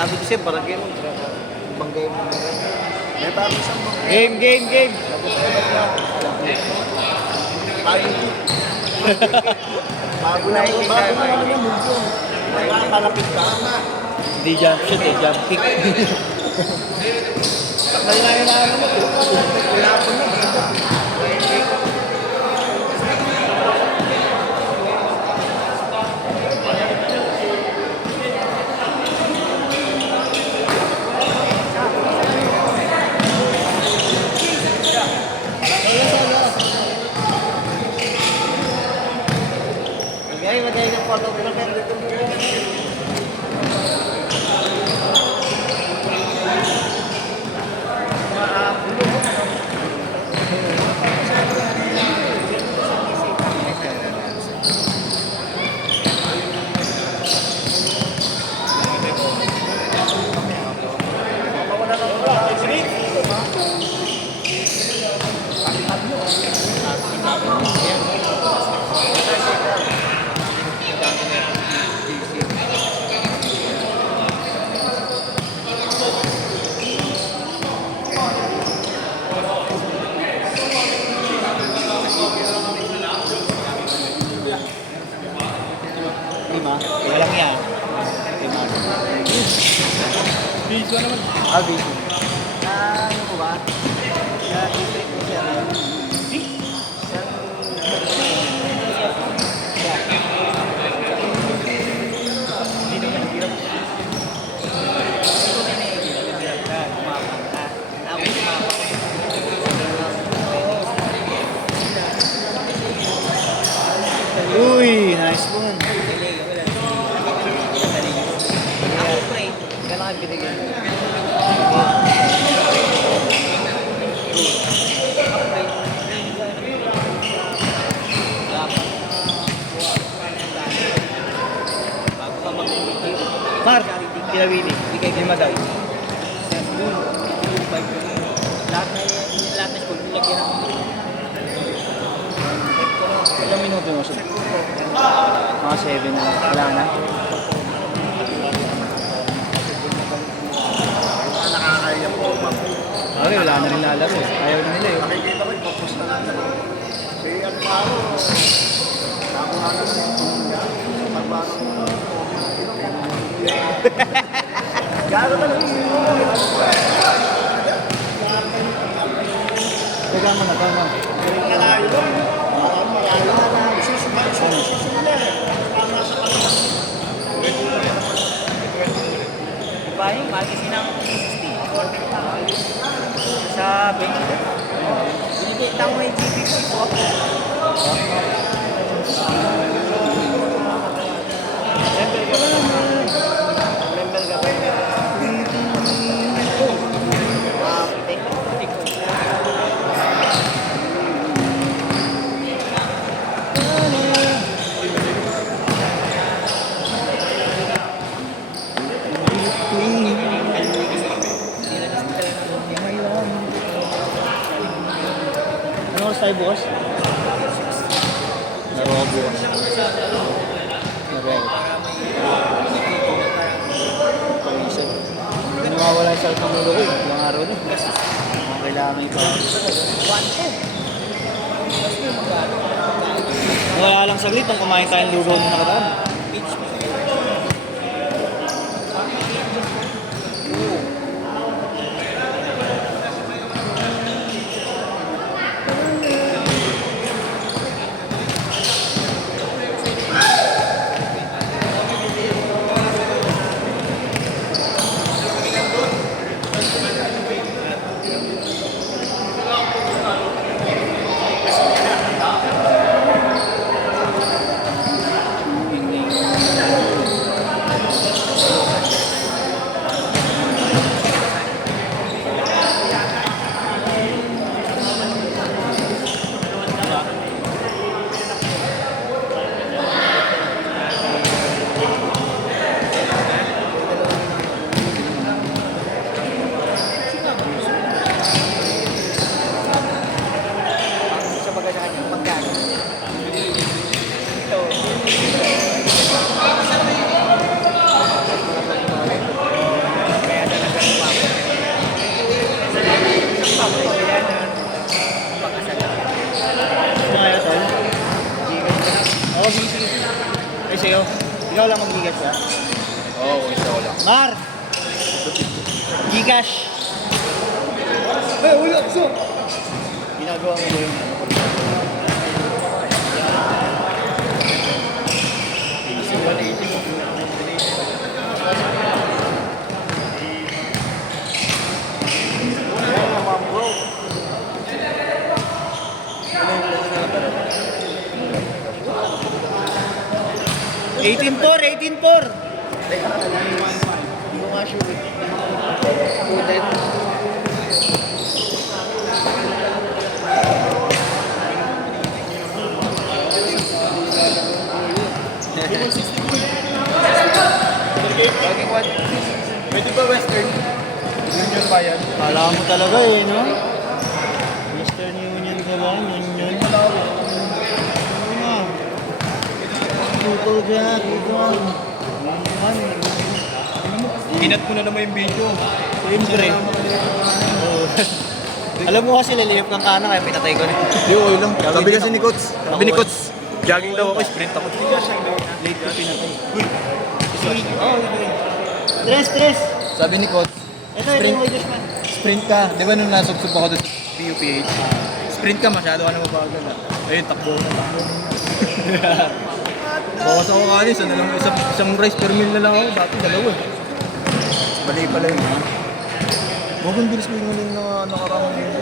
Sabi ko siya, parang game. Ibang game. May bago isang mga. Game. Bago na naman yung mundo. Kalapit ka. Hindi jump shot eh, jump kick. Takay na yun na ano mo. Pinapon na dito. Ngayon, madali ng photographer dito. Lima? Walang yan. Lima. Video naman. Vision. Ano ko ba? District ko siya. Uy, nice one. Ako pre, kailangan binigyan. Mar, kilawili, bigay kay Maday. Lahat na school, nilagyan ako. Ilang minuto mo siya? Mga 7 na lang. Wala na. Nakakaya po. Okay, wala na rin lalaro eh. Ayaw na nila eh. Nakikita ko, ipapos na lang. Kaya ang paro. Ako nga naman yung tumulong. Pagbago mo. Gano'n na lang yung Teka mo na, tama. malayo. Bahay, magisin ako ng 60. Sa bank. Binibigtan mo yung GP ko. Member ka ba naman? Member ka ba? Ano oras tayo bukas? Laro ako bukas. Laro ako. Hindi nawawala yung cellphone ulo ko. Ilang araw na. Kailangan ito. Wala lang saglit nung kumain tayong lugaw na nakaraan. sige. Ay, sa'yo. Ikaw lang mag-gigas ka. Oo, isa ko lang. Mar! Gigas! Ay, wala. So, Ginagawa mo yung ma'am bro. 18-4! Hindi ko nga sure. Ulit. Laging one. Pwede ba Western? Union ba yan? Kala mo talaga eh, no? Western Union ka ba? Union? Ano nga? Tutol ka, tutol. Pinat ko na naman yung video. Siyempre. Oo. Alam mo kasi lalilip ng kana kaya pinatay ko na. Hindi, okay lang. Sabi kasi ni Coach. Sabi ni Coach, jogging daw ako, sprint ako. Late ko pinatay. Oh, Tres! Sabi ni Coach, Ito yung wages man. sprint ka. Di ba nung nasubsob ako doon? PUPH. Sprint ka, masyado ka na mabagal. Ayun, takbo na. Bawas ako kanis, ano lang, isang rice per meal na lang ako. Dati dalawa. Bali pala yun. Bagong bilis ko yung huling na nakarang yun.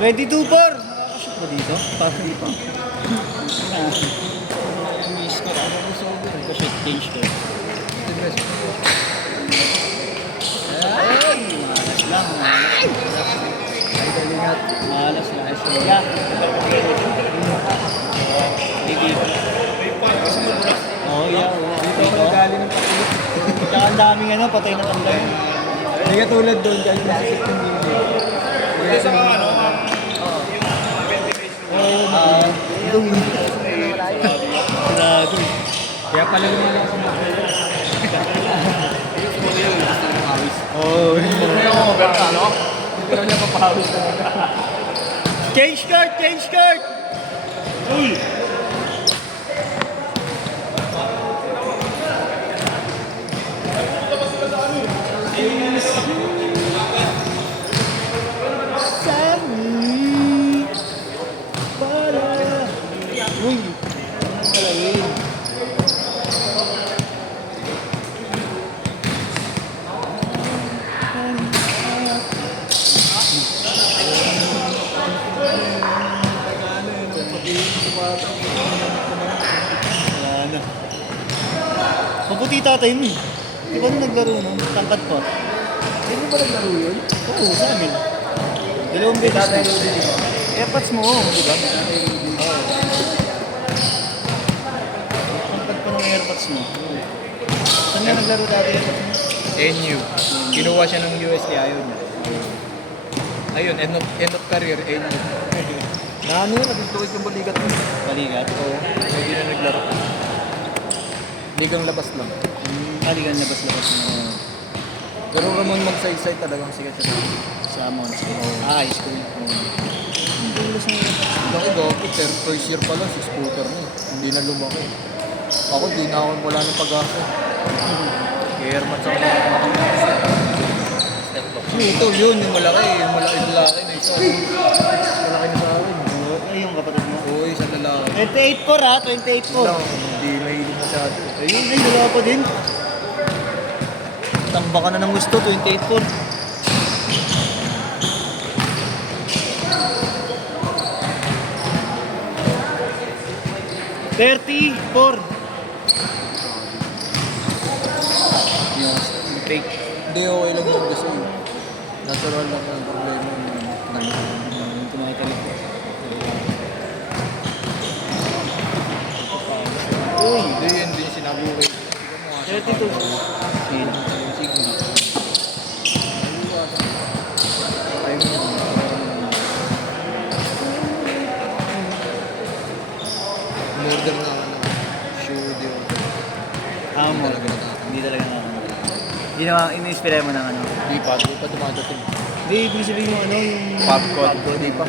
22-4! Nakakashoot ba dito? Parang di pa. Miss ko lang. Gusto ko rin. Kasi change ko. Ay! Malas lang. Ay, galingat. Malas lang. Yeah. Dito. Oh, yeah. Dito ako nagaling ng patuloy. Tsaka ang daming ano, patay na tanda. Hindi ka tulad doon, dahil nasisip ng hindi. Kaya sa mga ano, Grabe. kaya pala yun lang sa mga Oh, ano? Hindi ko lang papahawis talaga. change card! Uy! Sammy! Para! Uy! Ano pala yun? Wala na. Maputi tatay mo eh. Di ba naglaro no? Tangkad pa. Hindi mo ba naglaro yun? Oo, sa amin. Dalawang beses na. Airpods mo, di ba? Oo. Tangkad pa ng airpods mo. Saan nga naglaro dati airpods mo? NU. Kinuha siya ng UST, ayaw niya. Ayun, end of career, NU. Na ano yun, nag-deploy yung balikat mo. Balikat? Oo, hindi na naglaro. Ligang labas lang. Balikan labas-labas mo. Pero Ramon magsaysay talagang sikat siya. Sa Mons. High school. Laki gawin, pero first year pa lang, 6 footer na eh. Hindi na lumaki. Ako, di na ako wala ng pag-asa. Kaya Hermats ako yung tol yun, yung malaki na isa. Malaki na sa akin. Ay, yung kapatid mo. Oo, isang lalaki. 28-4 ha, 28-4. Lang, hindi mahilig masyado. Ayun, ay, wala pa din. Tamba ka na ng gusto, 28-4. $34. Yung take. Hindi, okay lang yun kasi natural lang ang problema. Tumakita ko. Uy, hindi yun din sinabi ko kayo. 32. Sino? Murder na ano. Shoe deal. Mo. Hindi talaga na. Hindi naman, ini-inspire mo ng ano. Di pa dumadating. Hindi, ibig sabihin mo ano, yung... Popcorn. Di pa.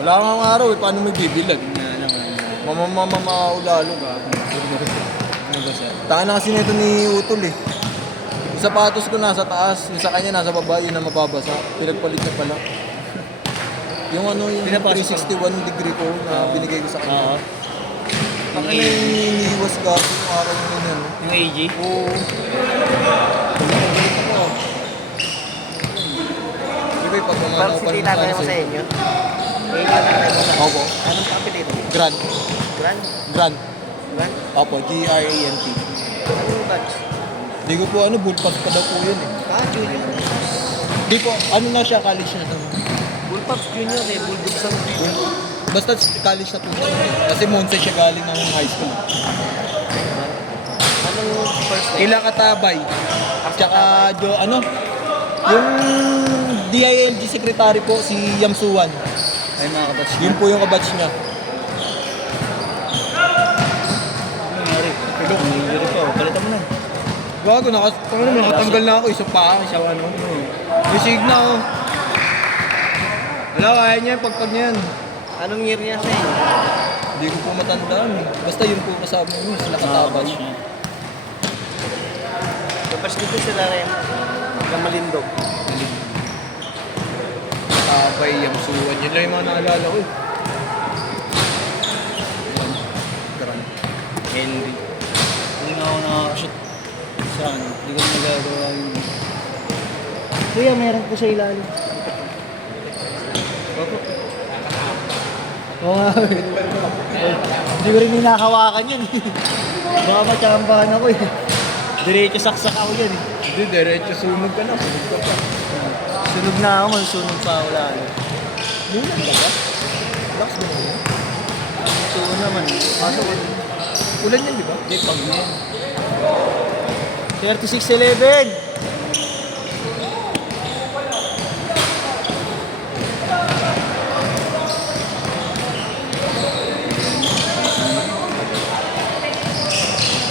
Wala kang araw eh, paano may bibilag? Nga naman. Mamamamamaulalo ka. Ano ba sir? Taka na kasi nito ni Utol eh. Yung sapatos ko nasa taas, yung sa kanya nasa baba, yun na mababasa. Pinagpalit niya pala. Yung ano, yung Pinapasok 361 degree ko na binigay ko sa kanya. Oo. Ang ano yung iniiwas ka yung araw mo yun. Yung AG? Oo. Pinagpalit ako. Di ba pag mga Parang si tinatay mo sa inyo. Ngayon na tatay mo sa Opo. Anong kapilito mo? Grand. Grand? Grand. Grand? Opo, Grant. Anong batch? Di ko po ano, bullpups pa daw po yun eh. Junior. Di po, ano na siya, college na to. Bullpups Junior eh. Bulldogs ang Basta college na po siya. Kasi Monse siya galing ng high school. Anong first name? Kila Katabay. Tsaka, ano, yung DILG secretary po, si Yamsuan. Ay mga kabatch. Yun po yung kabatch niya. Ano nangyari? Pilok. Nangyari pa. Palitan mo na. Gago, nakatanggal na ako. Isa pa, isa ano. Yung na oh. Wala, kaya niya, pagpag niyan. Anong year niya sa inyo? Hindi ko po matandaan eh. Basta yun po kasama mo, sila Katabay. Kapag dito sila rin. Kamalindog. Katabay, Yamsuan. Yun lang yung mga naalala ko eh. Garan. Henry. Hindi nga ako nakakashoot sa ano. Hindi ko nagagawa yun. Kuya, meron po sa ilalim. Opo. Oo nga. Hindi ko rin hinakawakan yan. Baka matsambahan ako eh. Diretso saksak ako yan eh. Hindi, diretso sunog ka na. Sunog ka pa. Sunog na ako, sunog pa ako lalo. Yun lang ba? Relax mo na yun. Sunog naman. Kaso Ulan yan, di ba? hindi, pag na yan. 36-11.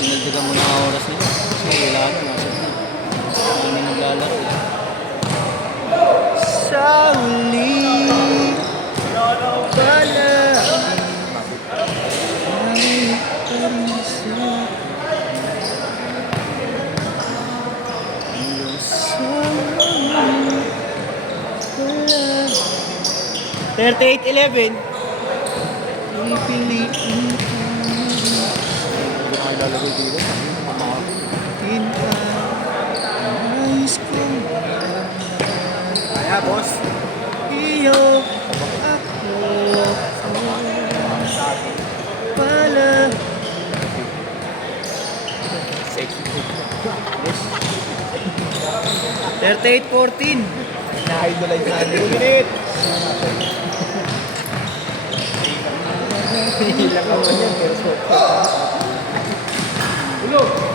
Pinagdagan mo na ang oras nila. Kasi wala na, nasa na. Hindi na naglalaro. Sa huli, pala. Ay, 38-11. Pili-pili. Hindi na ilalagay dito. Kaya boss. Iyo ako pala. Sexy. 38-14. Na-idolize natin. Ulit. Hilang ako yan, pero so. Ulog.